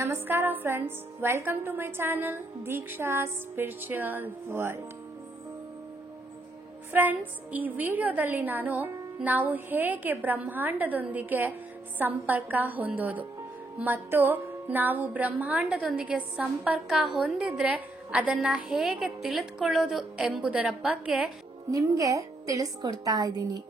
ನಮಸ್ಕಾರ friends, welcome to my channel Deeksha spiritual world. Friends, ಈ ವಿಡಿಯೋದಲ್ಲಿ ನಾವು ಹೇಗೆ ಬ್ರಹ್ಮಾಂಡದೊಂದಿಗೆ ಸಂಪರ್ಕ ಹೊಂದೋದು ಮತ್ತು ನಾವು ಬ್ರಹ್ಮಾಂಡದೊಂದಿಗೆ ಸಂಪರ್ಕ ಹೊಂದಿದ್ರೆ ಅದನ್ನ ಹೇಗೆ ತಿಳಿದುಕೊಳ್ಳೋದು ಎಂಬುದರ ಬಗ್ಗೆ ನಿಮ್ಗೆ ತಿಳಿಸ್ಕೊಡ್ತಾ ಇದ್ದೀನಿ.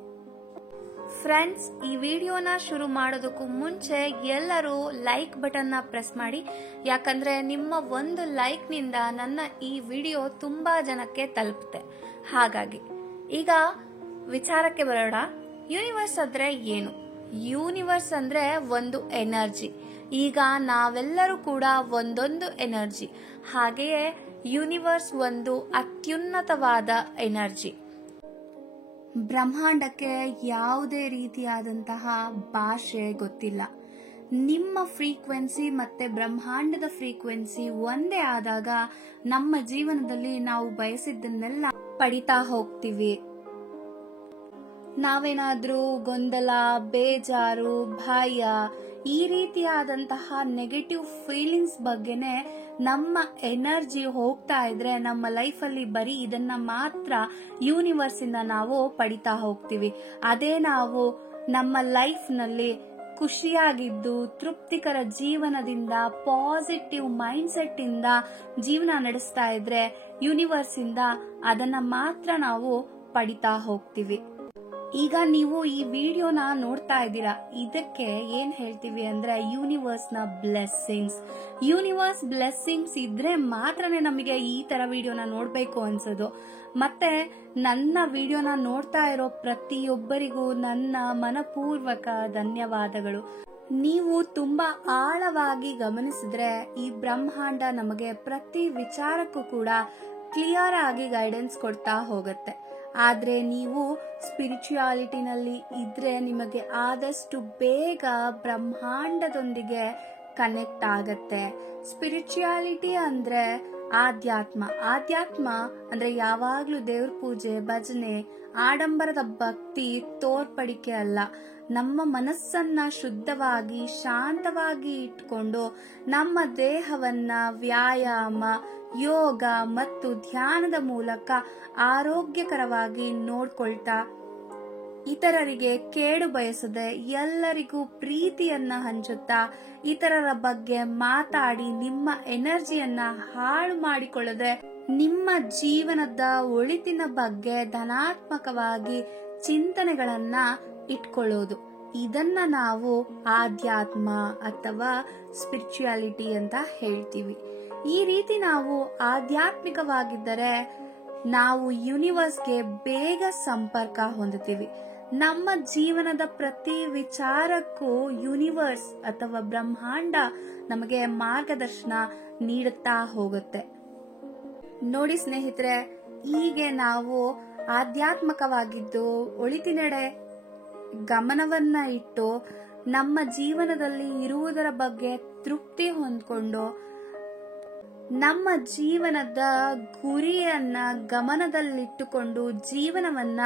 ಫ್ರೆಂಡ್ಸ್, ಈ ವಿಡಿಯೋನ ಶುರು ಮಾಡೋದಕ್ಕೂ ಮುಂಚೆ ಎಲ್ಲರೂ ಲೈಕ್ ಬಟನ್ ನ ಪ್ರೆಸ್ ಮಾಡಿ, ಯಾಕಂದ್ರೆ ನಿಮ್ಮ ಒಂದು ಲೈಕ್ ನಿಂದ ನನ್ನ ಈ ವಿಡಿಯೋ ತುಂಬಾ ಜನಕ್ಕೆ ತಲುಪುತ್ತೆ. ಹಾಗಾಗಿ ಈಗ ವಿಚಾರಕ್ಕೆ ಬರೋಣ. ಯೂನಿವರ್ಸ್ ಅಂದ್ರೆ ಏನು? ಯೂನಿವರ್ಸ್ ಅಂದ್ರೆ ಒಂದು ಎನರ್ಜಿ. ಈಗ ನಾವೆಲ್ಲರೂ ಕೂಡ ಒಂದೊಂದು ಎನರ್ಜಿ. ಹಾಗೆಯೇ ಯೂನಿವರ್ಸ್ ಒಂದು ಅತ್ಯುನ್ನತವಾದ ಎನರ್ಜಿ. ಬ್ರಹ್ಮಾಂಡಕ್ಕೆ ಯಾವುದೇ ರೀತಿಯಾದಂತಹ ಭಾಷೆ ಗೊತ್ತಿಲ್ಲ. ನಿಮ್ಮ ಫ್ರೀಕ್ವೆನ್ಸಿ ಮತ್ತೆ ಬ್ರಹ್ಮಾಂಡದ ಫ್ರೀಕ್ವೆನ್ಸಿ ಒಂದೇ ಆದಾಗ ನಮ್ಮ ಜೀವನದಲ್ಲಿ ನಾವು ಬಯಸಿದ್ದನ್ನೆಲ್ಲ ಪಡಿತಾ ಹೋಗ್ತೀವಿ. ನಾವೇನಾದ್ರೂ ಗೊಂದಲ, ಬೇಜಾರು, ಭಯ, ಈ ರೀತಿಯಾದಂತಹ ನೆಗೆಟಿವ್ ಫೀಲಿಂಗ್ಸ್ ಬಗ್ಗೆನೆ ನಮ್ಮ ಎನರ್ಜಿ ಹೋಗ್ತಾ ಇದ್ರೆ ನಮ್ಮ ಲೈಫ್ ಅಲ್ಲಿ ಬರೀ ಇದನ್ನ ಮಾತ್ರ ಯೂನಿವರ್ಸ್ ಇಂದ ನಾವು ಪಡಿತಾ ಹೋಗ್ತೀವಿ. ಅದೇ ನಾವು ನಮ್ಮ ಲೈಫ್ ನಲ್ಲಿ ಖುಷಿಯಾಗಿದ್ದು ತೃಪ್ತಿಕರ ಜೀವನದಿಂದ ಪಾಸಿಟಿವ್ ಮೈಂಡ್ ಸೆಟ್ ಇಂದ ಜೀವನ ನಡೆಸ್ತಾ ಇದ್ರೆ ಯೂನಿವರ್ಸ್ ಇಂದ ಅದನ್ನ ಮಾತ್ರ ನಾವು ಪಡಿತಾ ಹೋಗ್ತೀವಿ. ಈಗ ನೀವು ಈ ವಿಡಿಯೋನ ನೋಡ್ತಾ ಇದ್ದೀರಾ, ಇದಕ್ಕೆ ಏನ್ ಹೇಳ್ತೀವಿ ಅಂದ್ರೆ ಯೂನಿವರ್ಸ್ ನ ಬ್ಲೆಸ್ಸಿಂಗ್ಸ್. ಯೂನಿವರ್ಸ್ ಬ್ಲೆಸ್ಸಿಂಗ್ಸ್ ಇದ್ರೆ ಮಾತ್ರನೇ ನಮಗೆ ಈ ತರ ವಿಡಿಯೋನ ನೋಡ್ಬೇಕು ಅನ್ಸೋದು. ಮತ್ತೆ ನನ್ನ ವಿಡಿಯೋನ ನೋಡ್ತಾ ಇರೋ ಪ್ರತಿಯೊಬ್ಬರಿಗೂ ನನ್ನ ಮನಪೂರ್ವಕ ಧನ್ಯವಾದಗಳು. ನೀವು ತುಂಬಾ ಆಳವಾಗಿ ಗಮನಿಸಿದ್ರೆ ಈ ಬ್ರಹ್ಮಾಂಡ ನಮಗೆ ಪ್ರತಿ ವಿಚಾರಕ್ಕೂ ಕೂಡ ಕ್ಲಿಯರ್ ಆಗಿ ಗೈಡೆನ್ಸ್ ಕೊಡ್ತಾ ಹೋಗುತ್ತೆ. ಆದ್ರೆ ನೀವು ಸ್ಪಿರಿಚುಯಾಲಿಟಿನಲ್ಲಿ ಇದ್ರೆ ನಿಮಗೆ ಆದಷ್ಟು ಬೇಗ ಬ್ರಹ್ಮಾಂಡದೊಂದಿಗೆ ಕನೆಕ್ಟ್ ಆಗತ್ತೆ. ಸ್ಪಿರಿಚುಯಾಲಿಟಿ ಅಂದ್ರೆ ಆಧ್ಯಾತ್ಮ ಅಂದ್ರೆ ಯಾವಾಗ್ಲೂ ದೇವ್ರ ಪೂಜೆ, ಭಜನೆ, ಆಡಂಬರದ ಭಕ್ತಿ ತೋರ್ಪಡಿಕೆ ಅಲ್ಲ. ನಮ್ಮ ಮನಸ್ಸನ್ನ ಶುದ್ಧವಾಗಿ ಶಾಂತವಾಗಿ ಇಟ್ಕೊಂಡು ನಮ್ಮ ದೇಹವನ್ನ ವ್ಯಾಯಾಮ, ಯೋಗ ಮತ್ತು ಧ್ಯಾನದ ಮೂಲಕ ಆರೋಗ್ಯಕರವಾಗಿ ನೋಡ್ಕೊಳ್ತಾ, ಇತರರಿಗೆ ಕೇಡು ಬಯಸದೆ ಎಲ್ಲರಿಗೂ ಪ್ರೀತಿಯನ್ನ ಹಂಚುತ್ತಾ, ಇತರರ ಬಗ್ಗೆ ಮಾತಾಡಿ ನಿಮ್ಮ ಎನರ್ಜಿಯನ್ನ ಹಾಳು ಮಾಡಿಕೊಳ್ಳದೆ ನಿಮ್ಮ ಜೀವನದ ಒಳಿತಿನ ಬಗ್ಗೆ ಧನಾತ್ಮಕವಾಗಿ ಚಿಂತನೆಗಳನ್ನ ಇಟ್ಕೊಳ್ಳೋದು. ಇದನ್ನ ನಾವು ಆಧ್ಯಾತ್ಮ ಅಥವಾ ಸ್ಪಿರಿಚುಯಾಲಿಟಿ ಅಂತ ಹೇಳ್ತೀವಿ. ಈ ರೀತಿ ನಾವು ಆಧ್ಯಾತ್ಮಿಕವಾಗಿದ್ದರೆ ನಾವು ಯೂನಿವರ್ಸ್ಗೆ ಬೇಗ ಸಂಪರ್ಕ ಹೊಂದುತ್ತೀವಿ. ನಮ್ಮ ಜೀವನದ ಪ್ರತಿ ವಿಚಾರಕ್ಕೂ ಯೂನಿವರ್ಸ್ ಅಥವಾ ಬ್ರಹ್ಮಾಂಡ ನಮಗೆ ಮಾರ್ಗದರ್ಶನ ನೀಡುತ್ತಾ ಹೋಗುತ್ತೆ. ನೋಡಿ ಸ್ನೇಹಿತರೆ, ಹೀಗೆ ನಾವು ಆಧ್ಯಾತ್ಮಿಕವಾಗಿದ್ದು ಒಳಿತಿನೆಡೆ ಗಮನವನ್ನ ಇಟ್ಟು ನಮ್ಮ ಜೀವನದಲ್ಲಿ ಇರುವುದರ ಬಗ್ಗೆ ತೃಪ್ತಿ ಹೊಂದ್ಕೊಂಡು ನಮ್ಮ ಜೀವನದ ಗುರಿಯನ್ನ ಗಮನದಲ್ಲಿಟ್ಟುಕೊಂಡು ಜೀವನವನ್ನ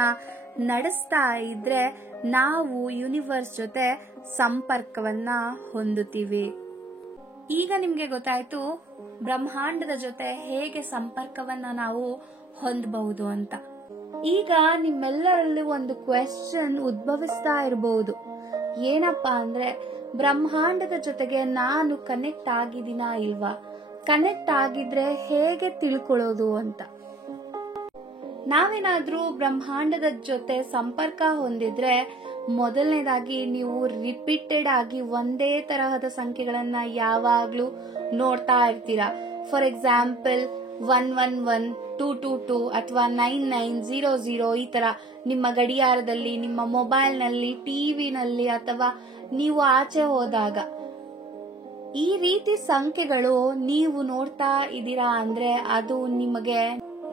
ನಡೆಸ್ತಾ ಇದ್ರೆ ನಾವು ಯೂನಿವರ್ಸ್ ಜೊತೆ ಸಂಪರ್ಕವನ್ನ ಹೊಂದುತ್ತೀವಿ. ಈಗ ನಿಮ್ಗೆ ಗೊತ್ತಾಯ್ತು ಬ್ರಹ್ಮಾಂಡದ ಜೊತೆ ಹೇಗೆ ಸಂಪರ್ಕವನ್ನ ನಾವು ಹೊಂದಬಹುದು ಅಂತ. ಈಗ ನಿಮ್ಮೆಲ್ಲರಲ್ಲಿ ಒಂದು ಕ್ವೆಶ್ಚನ್ ಉದ್ಭವಿಸ್ತಾ ಇರಬಹುದು. ಏನಪ್ಪಾ ಅಂದ್ರೆ, ಬ್ರಹ್ಮಾಂಡದ ಜೊತೆಗೆ ನಾನು ಕನೆಕ್ಟ್ ಆಗಿದ್ದೀನಾ ಇಲ್ವಾ? ಕನೆಕ್ಟ್ ಆಗಿದ್ರೆ ಹೇಗೆ ತಿಳ್ಕೊಳ್ಳೋದು ಅಂತ. ನಾವೇನಾದ್ರೂ ಬ್ರಹ್ಮಾಂಡದ ಜೊತೆ ಸಂಪರ್ಕ ಹೊಂದಿದ್ರೆ ಮೊದಲನೇದಾಗಿ ನೀವು ರಿಪೀಟೆಡ್ ಆಗಿ ಒಂದೇ ತರಹದ ಸಂಖ್ಯೆಗಳನ್ನ ಯಾವಾಗ್ಲೂ ನೋಡ್ತಾ ಇರ್ತೀರಾ. ಫಾರ್ ಎಕ್ಸಾಂಪಲ್ 111, 222 ಅಥವಾ 9900 ಈ ತರ ನಿಮ್ಮ ಗಡಿಯಾರದಲ್ಲಿ, ನಿಮ್ಮ ಮೊಬೈಲ್ ನಲ್ಲಿ, ಟಿವಿನಲ್ಲಿ ಅಥವಾ ನೀವು ಆಚೆ ಹೋದಾಗ ಈ ರೀತಿ ಸಂಖ್ಯೆಗಳು ನೀವು ನೋಡ್ತಾ ಇದ್ದೀರಾ ಅಂದ್ರೆ ಅದು ನಿಮಗೆ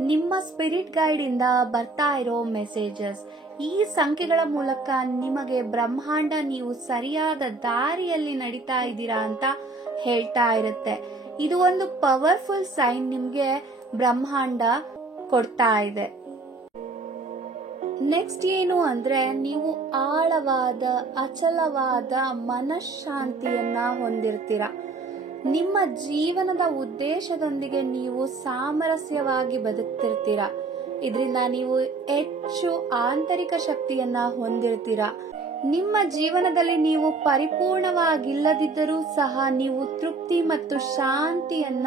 ನಿಮ್ಮ ಸ್ಪಿರಿಟ್ ಗೈಡ್ ಇಂದ ಬರ್ತಾ ಇರೋ ಮೆಸೇಜಸ್. ಈ ಸಂಖ್ಯೆಗಳ ಮೂಲಕ ನಿಮಗೆ ಬ್ರಹ್ಮಾಂಡ ನೀವು ಸರಿಯಾದ ದಾರಿಯಲ್ಲಿ ನಡೀತಾ ಇದ್ದೀರಾ ಅಂತ ಹೇಳ್ತಾ ಇರುತ್ತೆ. ಇದು ಒಂದು ಪವರ್ಫುಲ್ ಸೈನ್ ನಿಮ್ಗೆ ಬ್ರಹ್ಮಾಂಡ ಕೊಡ್ತಾ ಇದೆ. ನೆಕ್ಸ್ಟ್ ಏನು ಅಂದ್ರೆ, ನೀವು ಆಳವಾದ ಅಚಲವಾದ ಮನಃಶಾಂತಿಯನ್ನ ಹೊಂದಿರ್ತೀರ. ನಿಮ್ಮ ಜೀವನದ ಉದ್ದೇಶದೊಂದಿಗೆ ನೀವು ಸಾಮರಸ್ಯವಾಗಿ ಬದುಕ್ತಿರ್ತೀರಾ. ಇದರಿಂದ ನೀವು ಹೆಚ್ಚು ಆಂತರಿಕ ಶಕ್ತಿಯನ್ನ ಹೊಂದಿರ್ತೀರಾ. ನಿಮ್ಮ ಜೀವನದಲ್ಲಿ ನೀವು ಪರಿಪೂರ್ಣವಾಗಿಲ್ಲದಿದ್ದರೂ ಸಹ ನೀವು ತೃಪ್ತಿ ಮತ್ತು ಶಾಂತಿಯನ್ನ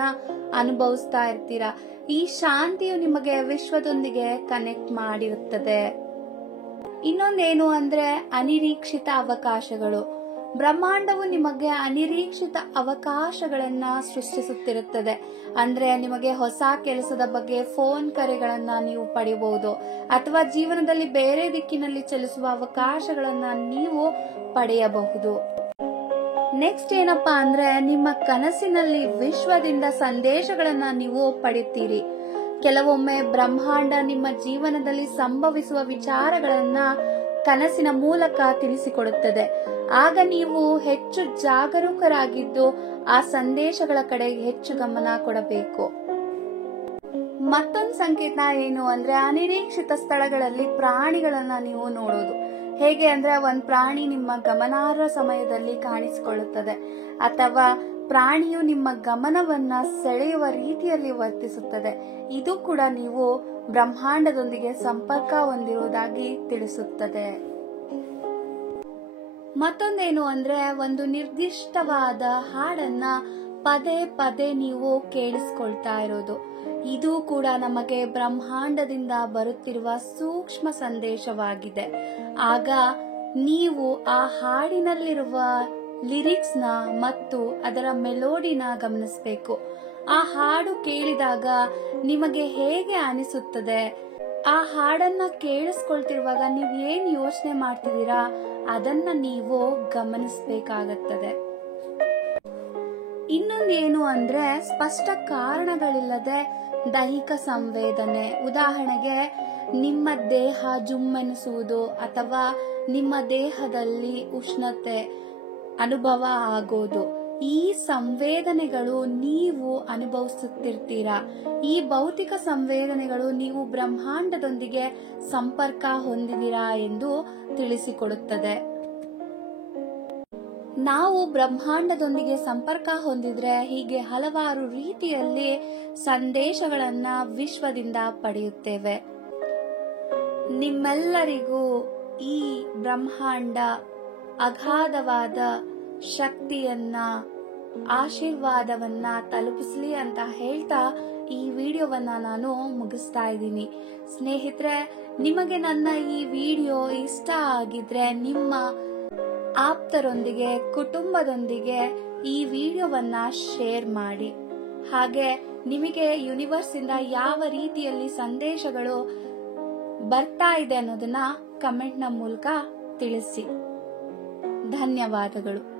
ಅನುಭವಿಸ್ತಾ ಇರ್ತೀರಾ. ಈ ಶಾಂತಿಯು ನಿಮಗೆ ವಿಶ್ವದೊಂದಿಗೆ ಕನೆಕ್ಟ್ ಮಾಡಿರುತ್ತದೆ. ಇನ್ನೊಂದೇನು ಅಂದ್ರೆ ಅನಿರೀಕ್ಷಿತ ಅವಕಾಶಗಳು. ಬ್ರಹ್ಮಾಂಡವು ನಿಮಗೆ ಅನಿರೀಕ್ಷಿತ ಅವಕಾಶಗಳನ್ನ ಸೃಷ್ಟಿಸುತ್ತಿರುತ್ತದೆ. ಅಂದ್ರೆ ನಿಮಗೆ ಹೊಸ ಕೆಲಸದ ಬಗ್ಗೆ ಫೋನ್ ಕರೆಗಳನ್ನ ನೀವು ಪಡೆಯಬಹುದು, ಅಥವಾ ಜೀವನದಲ್ಲಿ ಬೇರೆ ದಿಕ್ಕಿನಲ್ಲಿ ಚಲಿಸುವ ಅವಕಾಶಗಳನ್ನ ನೀವು ಪಡೆಯಬಹುದು. ನೆಕ್ಸ್ಟ್ ಏನಪ್ಪಾ ಅಂದ್ರೆ ನಿಮ್ಮ ಕನಸಿನಲ್ಲಿ ವಿಶ್ವದಿಂದ ಸಂದೇಶಗಳನ್ನ ನೀವು ಪಡೆಯುತ್ತೀರಿ. ಕೆಲವೊಮ್ಮೆ ಬ್ರಹ್ಮಾಂಡ ನಿಮ್ಮ ಜೀವನದಲ್ಲಿ ಸಂಭವಿಸುವ ವಿಚಾರಗಳನ್ನ ಕನಸಿನ ಮೂಲಕ ತಿಳಿಸಿಕೊಡುತ್ತದೆ. ಆಗ ನೀವು ಹೆಚ್ಚು ಜಾಗರೂಕರಾಗಿದ್ದು ಆ ಸಂದೇಶಗಳ ಕಡೆ ಹೆಚ್ಚು ಗಮನ ಕೊಡಬೇಕು. ಮತ್ತೊಂದು ಸಂಕೇತ ಏನು ಅಂದ್ರೆ ಅನಿರೀಕ್ಷಿತ ಸ್ಥಳಗಳಲ್ಲಿ ಪ್ರಾಣಿಗಳನ್ನ ನೀವು ನೋಡೋದು. ಹೇಗೆ ಅಂದ್ರೆ ಒಂದ್ ಪ್ರಾಣಿ ನಿಮ್ಮ ಗಮನಾರ್ಹ ಸಮಯದಲ್ಲಿ ಕಾಣಿಸಿಕೊಳ್ಳುತ್ತದೆ, ಅಥವಾ ಪ್ರಾಣಿಯು ನಿಮ್ಮ ಗಮನವನ್ನ ಸೆಳೆಯುವ ರೀತಿಯಲ್ಲಿ ವರ್ತಿಸುತ್ತದೆ. ಇದು ಕೂಡ ನೀವು ಬ್ರಹ್ಮಾಂಡದೊಂದಿಗೆ ಸಂಪರ್ಕ ಹೊಂದಿರುವುದಾಗಿ ತಿಳಿಸುತ್ತದೆ. ಮತ್ತೊಂದೇನು ಅಂದ್ರೆ ಒಂದು ನಿರ್ದಿಷ್ಟವಾದ ಹಾಡನ್ನ ಪದೇ ಪದೇ ನೀವು ಕೇಳಿಸ್ಕೊಳ್ತಾ ಇರೋದು. ಇದು ಕೂಡ ನಮಗೆ ಬ್ರಹ್ಮಾಂಡದಿಂದ ಬರುತ್ತಿರುವ ಸೂಕ್ಷ್ಮ ಸಂದೇಶವಾಗಿದೆ. ಆಗ ನೀವು ಆ ಹಾಡಿನಲ್ಲಿರುವ ಲಿರಿಕ್ಸ್ ನ ಮತ್ತು ಅದರ ಮೆಲೋಡಿನ ಗಮನಿಸಬೇಕು. ಆ ಹಾಡು ಕೇಳಿದಾಗ ನಿಮಗೆ ಹೇಗೆ ಅನಿಸುತ್ತದೆ, ಆ ಹಾಡನ್ನ ಕೇಳಿಸ್ಕೊಳ್ತಿರುವಾಗ ನೀವು ಏನ್ ಯೋಚನೆ ಮಾಡ್ತಿದ್ದೀರಾ ಅದನ್ನ ನೀವು ಗಮನಿಸಬೇಕಾಗುತ್ತದೆ. ಇನ್ನೊಂದೇನು ಅಂದ್ರೆ ಸ್ಪಷ್ಟ ಕಾರಣಗಳಿಲ್ಲದೆ ದೈಹಿಕ ಸಂವೇದನೆ. ಉದಾಹರಣೆಗೆ ನಿಮ್ಮ ದೇಹ ಜುಮ್ಮೆನಿಸುವುದು, ಅಥವಾ ನಿಮ್ಮ ದೇಹದಲ್ಲಿ ಉಷ್ಣತೆ ಅನುಭವ ಆಗೋದು. ಈ ಸಂವೇದನೆಗಳು ನೀವು ಅನುಭವಿಸುತ್ತಿರ್ತೀರಾ. ಈ ಭೌತಿಕ ಸಂವೇದನೆಗಳು ನೀವು ಬ್ರಹ್ಮಾಂಡದೊಂದಿಗೆ ಸಂಪರ್ಕ ಹೊಂದಿದ್ದೀರಾ ಎಂದು ತಿಳಿಸಿಕೊಡುತ್ತದೆ. ನಾವು ಬ್ರಹ್ಮಾಂಡದೊಂದಿಗೆ ಸಂಪರ್ಕ ಹೊಂದಿದ್ರೆ ಹೀಗೆ ಹಲವಾರು ರೀತಿಯಲ್ಲಿ ಸಂದೇಶಗಳನ್ನ ವಿಶ್ವದಿಂದ ಪಡೆಯುತ್ತೇವೆ. ನಿಮ್ಮೆಲ್ಲರಿಗೂ ಈ ಬ್ರಹ್ಮಾಂಡ ಅಗಾಧವಾದ ಶಕ್ತಿಯನ್ನ, ಆಶೀರ್ವಾದವನ್ನ ತಲುಪಿಸಲಿ ಅಂತ ಹೇಳ್ತಾ ಈ ವಿಡಿಯೋವನ್ನ ನಾನು ಮುಗಿಸ್ತಾ ಇದ್ದೀನಿ. ಸ್ನೇಹಿತರೆ, ನಿಮಗೆ ನನ್ನ ಈ ವಿಡಿಯೋ ಇಷ್ಟ ಆಗಿದ್ರೆ ನಿಮ್ಮ ಆಪ್ತರೊಂದಿಗೆ, ಕುಟುಂಬದೊಂದಿಗೆ ಈ ವಿಡಿಯೋವನ್ನ ಶೇರ್ ಮಾಡಿ. ಹಾಗೆ ನಿಮಗೆ ಯೂನಿವರ್ಸ್ ಇಂದ ಯಾವ ರೀತಿಯಲ್ಲಿ ಸಂದೇಶಗಳು ಬರ್ತಾ ಇದೆ ಅನ್ನೋದನ್ನ ಕಮೆಂಟ್ ನ ಮೂಲಕ ತಿಳಿಸಿ. ಧನ್ಯವಾದಗಳು.